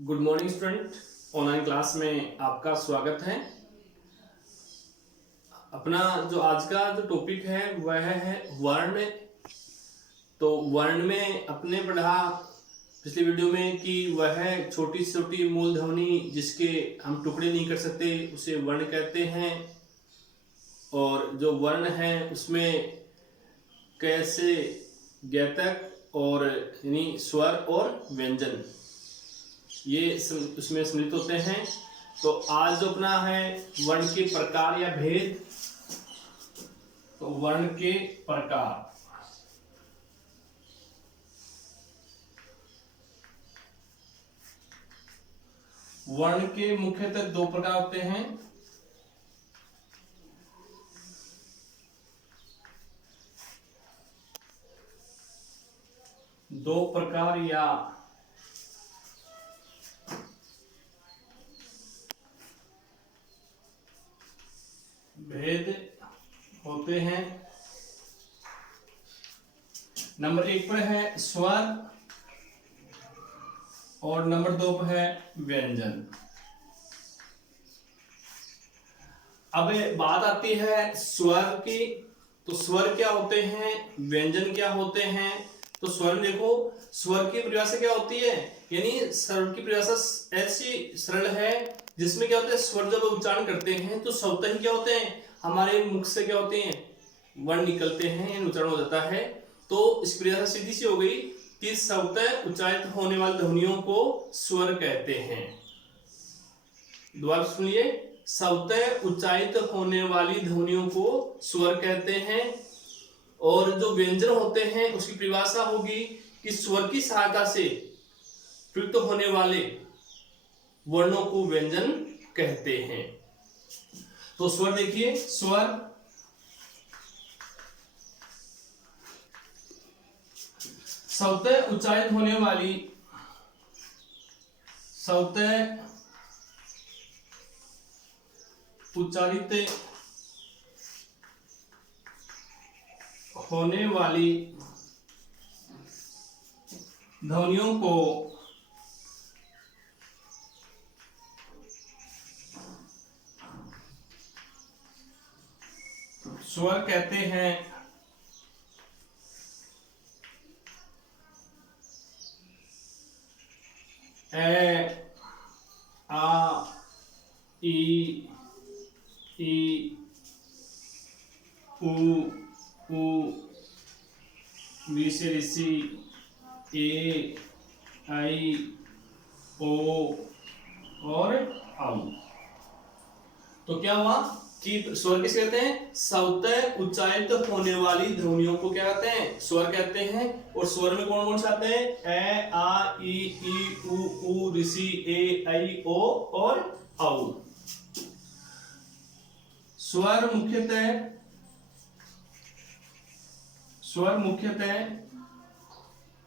Good morning student. Online class में आपका स्वागत है। अपना जो आज का जो टॉपिक है वह है वर्ण। तो वर्ण में अपने पढ़ा पिछली वीडियो में कि वह छोटी छोटी मूल ध्वनि जिसके हम टुकड़े नहीं कर सकते उसे वर्ण कहते हैं। और जो वर्ण है उसमें कैसे ज्ञातक और यानी स्वर और व्यंजन ये उसमें सम्मिलित होते हैं। तो आज जो अपना है वर्ण के प्रकार या भेद, तो वर्ण के प्रकार। वर्ण के मुख्यतः दो प्रकार होते हैं। दो प्रकार या भेद होते हैं। नंबर एक पर है स्वर और नंबर दो पर है व्यंजन। अब बात आती है स्वर की, तो स्वर क्या होते हैं, व्यंजन क्या होते हैं। तो स्वर देखो, स्वर की परिभाषा क्या होती है, यानी स्वर की परिभाषा ऐसी सरल है जिसमें क्या होता है स्वर जब उच्चारण करते हैं तो स्वतः ही क्या होते हैं हमारे मुख से क्या होते हैं वर्ण निकलते हैं, यानी उच्चारण हो जाता है। तो इस परिभाषा सीधी सी हो गई कि स्वतः उच्चारित होने वाली ध्वनियों को स्वर कहते हैं। दोबारा सुनिए, स्वतः उच्चारित होने वाली ध्वनियों को स्वर कहते हैं। और जो व्यंजन होते हैं उसकी परिभाषा होगी कि स्वर की सहायता से प्रयुक्त होने वाले वर्णों को व्यंजन कहते हैं। तो स्वर देखिए, स्वर स्वतः उच्चारित होने वाली, स्वतः उच्चारित होने वाली ध्वनियों को स्वर कहते हैं। ए, आ, ई, उ, वी से ऋषि, ए, आई, ओ और औ। तो क्या हुआ कि स्वर किसे कहते हैं, स्वतः उच्चारित होने वाली ध्वनियों को क्या कहते हैं, स्वर कहते हैं। और स्वर में कौन कौन से आते हैं, ए, आ, ई, उ, ऋषि, ए, आई, ओ और औ। स्वर मुख्यतः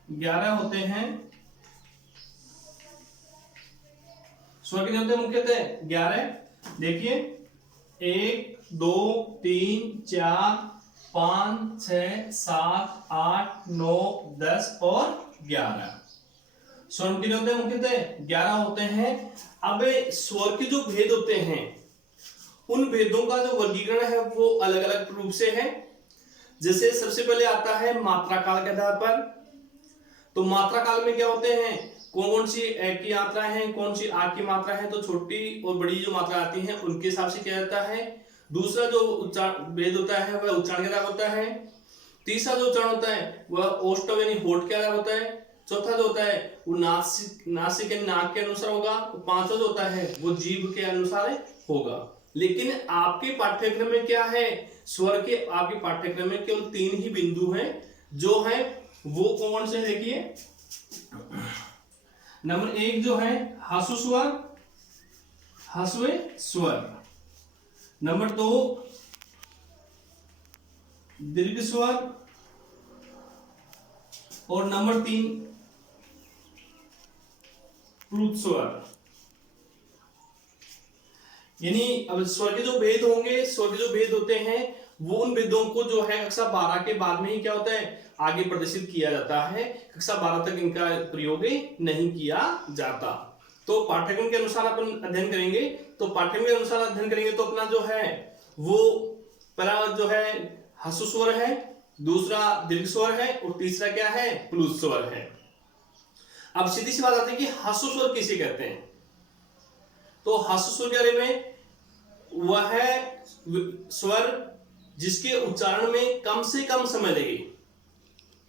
11 होते हैं। स्वर कितने होते हैं, मुख्यतः 11। देखिए 1, 2, 3, 4, 5, 6, 7, 8, 9, 10 और 11। स्वर कितने होते हैं, मुख्यतः 11 होते हैं। अब स्वर के जो भेद होते हैं उन भेदों का जो वर्गीकरण है वो अलग अलग रूप से है। जैसे सबसे पहले आता है मात्रा काल के आधार पर। तो मात्रा काल में क्या होते हैं, कौन कौन सी ए की मात्रा है, कौन सी आ की मात्रा है। तो छोटी और बड़ी जो मात्रा आती है उनके हिसाब से किया जाता है। दूसरा जो उच्चारण भेद होता है वह उच्चारण के आधार होता है। तीसरा जो उच्चारण होता है वह ओष्ठव यानी होठ के आधार होता है। चौथा जो होता है वो नासिक यानी नाक के अनुसार होगा। पांचवा जो होता है वो जीभ के अनुसार होगा। लेकिन आपके पाठ्यक्रम में क्या है, स्वर के आपके पाठ्यक्रम में केवल 3 ही बिंदु हैं जो है वो कौन से, देखिए नंबर 1 जो है ह्रस्व स्वर, ह्रस्व स्वर। नंबर 2 दीर्घ स्वर और नंबर 3 प्लुत स्वर। यानी अब स्वर के जो भेद होंगे, स्वर के जो भेद होते हैं वो उन भेदों को जो है कक्षा 12 के बाद में ही क्या होता है आगे प्रदर्शित किया जाता है। कक्षा 12 तक इनका प्रयोग नहीं किया जाता। तो पाठ्यक्रम के अनुसार अपन अध्ययन करेंगे। तो पाठ्यक्रम के अनुसार अध्ययन करेंगे तो अपना जो है वो पहला जो है ह्रस्व स्वर है, दूसरा दीर्घ स्वर है और तीसरा क्या है, प्लुत स्वर है। अब सीधी सी बात आती है कि ह्रस्व स्वर किसे कहते हैं। तो ह्रस्व स्वर के बारे में वह है स्वर जिसके उच्चारण में कम से कम समय लगे,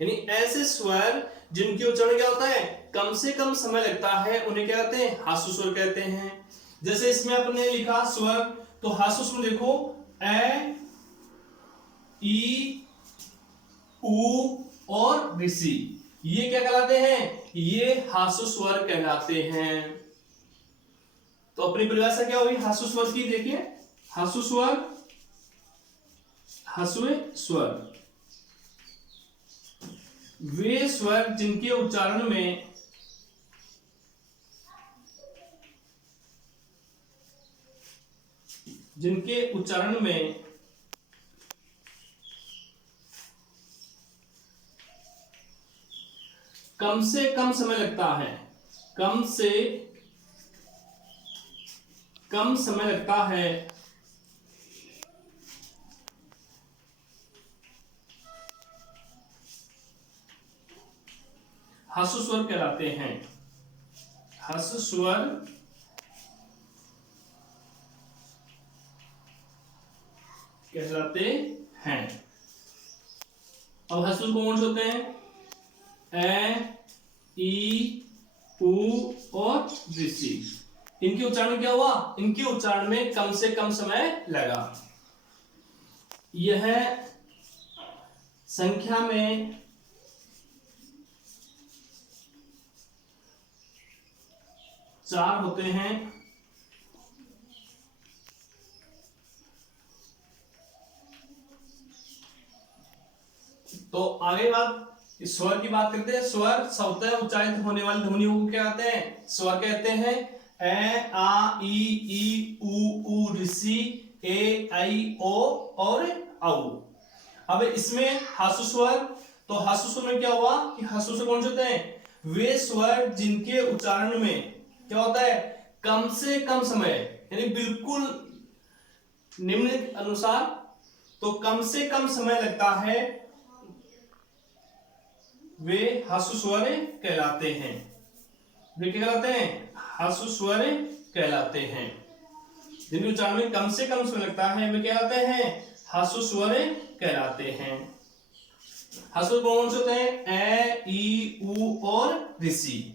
यानी ऐसे स्वर जिनके उच्चारण क्या होता है, कम से कम समय लगता है, उन्हें क्या कहते हैं, ह्रस्व स्वर कहते हैं। जैसे इसमें अपने लिखा स्वर, तो ह्रस्व स्वर देखो ए, ई, उ और ऋषि, ये क्या कहलाते हैं, ये ह्रस्व स्वर कहलाते हैं। तो अपनी परिभाषा क्या होगी ह्रस्व स्वर की, देखिए ह्रस्व स्वर, ह्रस्व स्वर वे स्वर जिनके उच्चारण में कम से कम समय लगता है, कम से कम समय लगता है, ह्रस्व स्वर कहलाते हैं, ह्रस्व स्वर कहलाते हैं। अब ह्रस्व कौन से होते हैं, ए, ई, उ और ऋषि। इनके उच्चारण क्या हुआ, इनके उच्चारण में कम से कम समय लगा। यह संख्या में चार होते हैं। तो आगे बात स्वर की बात करते हैं। स्वर स्वतः उच्चारित होने वाली ध्वनियों को क्या कहते हैं, स्वर कहते हैं। ए, आ, ई, उ, ऋषि, ए, ऐ, ओ और औ। अब इसमें ह्रस्व स्वर, तो ह्रस्व स्वर में क्या हुआ कि ह्रस्व स्वर कौन से होते हैं, वे स्वर जिनके उच्चारण में क्या होता है, कम से कम समय, यानी बिल्कुल निम्न अनुसार, तो कम से कम समय लगता है, वे ह्रस्व स्वर कहलाते हैं। वे क्या कहलाते हैं, ह्रस्व स्वर कहलाते हैं। जिनके उच्चारण में कम से कम समय लगता है वे क्या कहलाते हैं, ह्रस्व स्वर कहलाते हैं। ह्रस्व कौन से होते हैं, ए, ई, उ और ऋषि।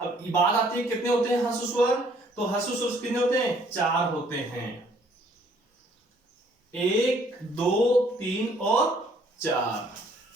अब बात आती है कितने होते हैं ह्रस्व स्वर, तो ह्रस्व स्वर कितने होते हैं, चार होते हैं, 1, 2, 3 और 4।